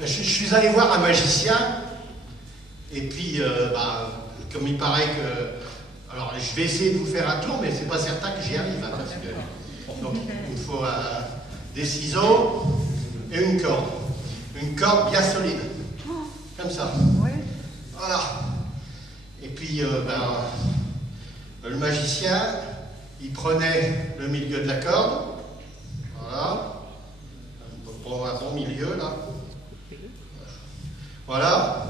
Je suis allé voir un magicien, et puis, comme il paraît que... Alors, je vais essayer de vous faire un tour, mais c'est pas certain que j'y arrive. Hein, parce que, donc, il me faut des ciseaux et une corde. Une corde bien solide. Comme ça. Voilà. Et puis, le magicien, il prenait le milieu de la corde. Voilà. Un bon milieu, là. Voilà.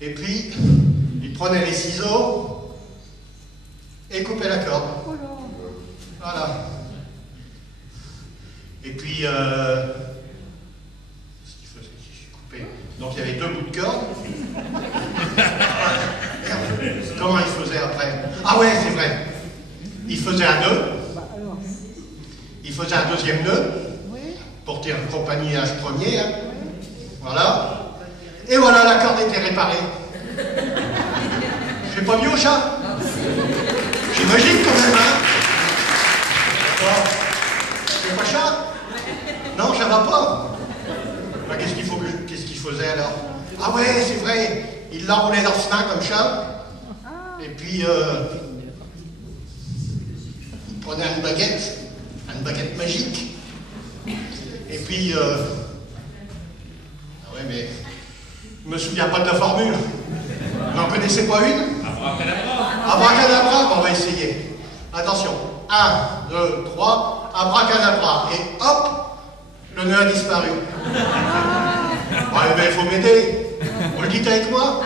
Et puis, il prenait les ciseaux et coupait la corde. Voilà. Et puis, ce qu'il faisait, il coupait. Donc, il y avait deux bouts de corde. Comment il faisait après? Ah ouais, c'est vrai. Il faisait un nœud. Il faisait un deuxième nœud pour tirer compagnie à ce premier. Hein. Voilà. Et voilà, la corde était réparée. J'ai pas mis au chat. J'imagine quand même, hein. Bon. C'est pas chat? Non, ça va pas. Ben, qu'est-ce qu'il faisait alors? Ah ouais, c'est vrai. Il l'enroulait dans sa main comme ça. Et puis, il prenait une baguette magique. Et puis, ah ouais, mais je me souviens pas de la formule. Vous n'en connaissez pas une? Abracadabra. Abracadabra, on va essayer. Attention. 1, 2, 3, abracadabra. Et hop, le nœud a disparu. Ouais, mais il faut m'aider. Vous le dites avec moi?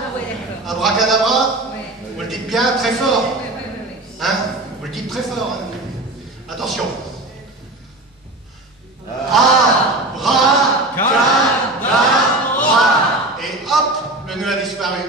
Abracadabra? Vous le dites bien, très fort. Hein? Vous le dites très fort. Hein? Attention. Abracadabra. Et hop, le nœud a disparu.